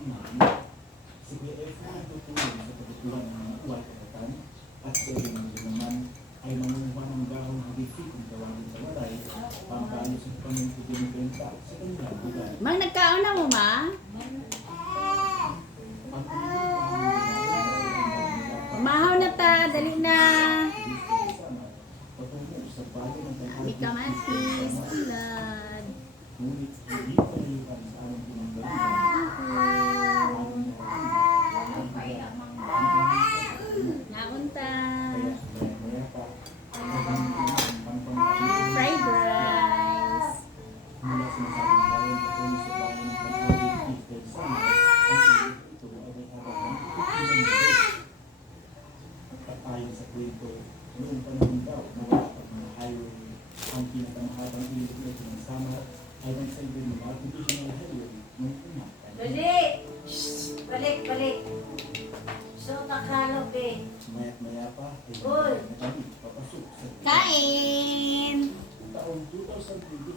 Si BF ay tutulong sa pagkukuhan ng mga uwal karatan at sa iyo naman ay manguha ng gahong hagifit ng tawagin sa waray pampano sa pamilya binibenta sa kanilang lugar. Mang, nagkaon na mo, ma? Mahaw na ta, dali na. May kamatis, ulad. Ngunit hindi pa rin ang aming Naunta. Fried Fried rice. mula sa nasabing bayan patungo sa bayan ng pag-ibig dahil sana ang ito ay habang at ayon sa kwento noong panahon daw na wala pa mga highway ang pinakamahabang ilog na ito ng Samar ay nagsalbin ng artificial highway noong una. Balik! Balik! So, Tagalog eh. Maya't maya pa ay Uy! nagkakabit papasok sa Kain. taong 2025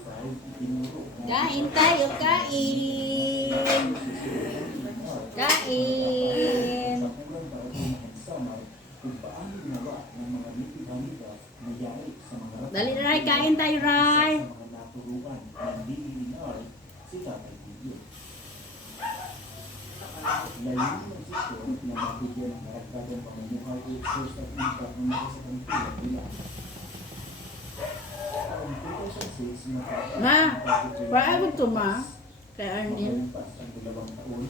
itinuro na Kain tayo, kain. Kain. sa unang dating ng Samar kung paano ginawa ng mga lipi-haniga nangyari sa mga Dali, Ray. Kain tayo, Ray. sa mga naturuan ng DENR si Tatay Video. Layunin ng sityo na mabigyan ng karagdagang pamumuhay o source of income ng mga sa kanila nila. Taong 2006 Ma, paano to, ma? Kay Arnel. Makalipas ang 2 taon,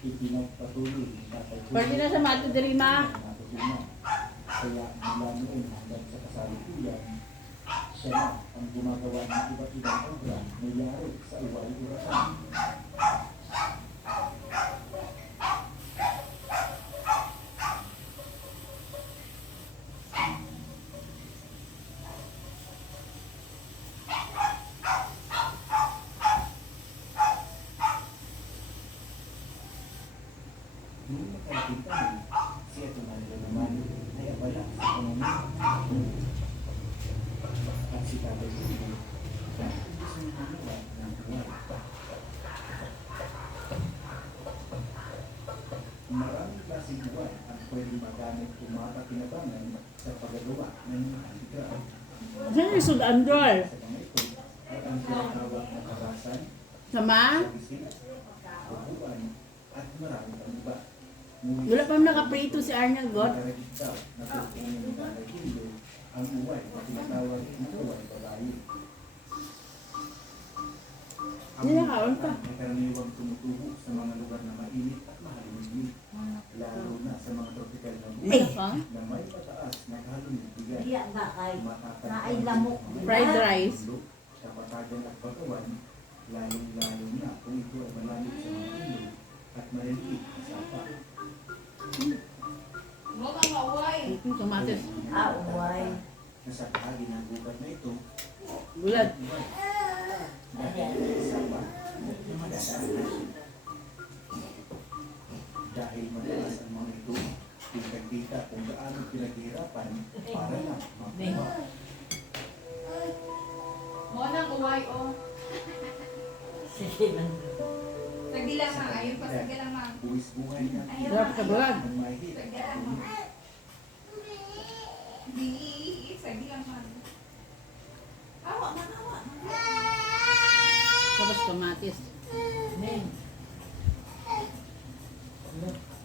ipinagpatuloy ni Tatay Julio Pwede na sa mato diri, ma. ang natutunan. Kaya mula noon hanggang sa kasalukuyan, siya na ang gumagawa ng iba't ibang obra nangyari sa Uway Urasan. Nung nakarating kami, si Ato Manila naman ay abala sa pamumuhay. At si Tatay Julio, gusto niya gumawa ng buwan. Maraming klaseng buwan ang pwedeng magamit kung makakinabangan sa paggagawa ng mga handicraft. Saan yung sud Android? Sa mga ito ay ang tinatawag na karasan, Sama? sabisin, bubuan, at maraming pang iba. Ngunit Wala pa nakaprito si Arnel, God. nakaragit daw na tutulong ng Tatay Julio ang uway na tinatawag na uway babae. Ang Hindi nakaon pa. ay karaniwang tumutubo sa mga lugar na mainit at mahalimig, lalo na sa mga tropical na Ano buwan pa? na may pataas na kahalumig bigat. Diya nga kay Matatag na ay lamok. Fried rice. kapatagan at katawan, lalong-lalo na kung ito ay malalim sa mga ilog at maliliit na sapa. Yung kamatis. Ah, uway. Nasa bahagi ng gubat na ito, Bulad. dahil sa sapa na madadaanan. Dahil madalas ang mga ito, kita kung gaano pinaghihirapan para lang makuha. Mo nang uway o. Sige lang. Tagdilang mang, ayun pa sa galang mang. Buwis buhay niya Sarap sa bulad. ang mahigit. Tagdilang mang. Di, tagdilang mang. Awa man, awa man. Tapos kamatis. Men.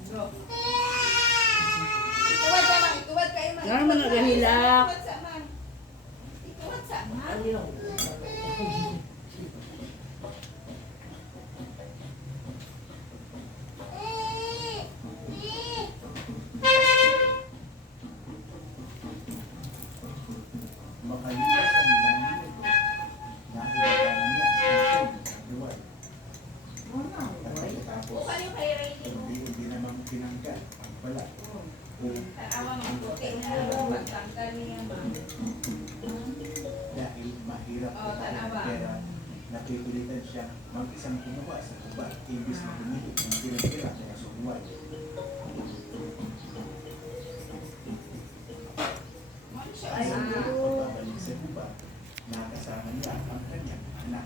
Bro. Ikuwad ka mang, ikuwad kayo mang. Yan man nagahilak. Ikuwad sa mang. Ikuwad sa mang. Ayaw. Makalipas ang ilang minuto, nakikita niya ang tunog ng luwal. Muna, At uway. pagkatapos, Bukan yung kay Ray. unti-unti namang tinanggal ang balat. Kung Tarawa mang puti na pagtanggal niya mang. dahil mahirap Oo, ang tanawa. pera, napipilitan siyang mag-isang kumuha sa kuba imbis na bumili ng tira-tira na sumuwal. Ano siya? Ay, Ah. oo. Pagbabalik sa kuba, nakasama niya ang kanyang anak.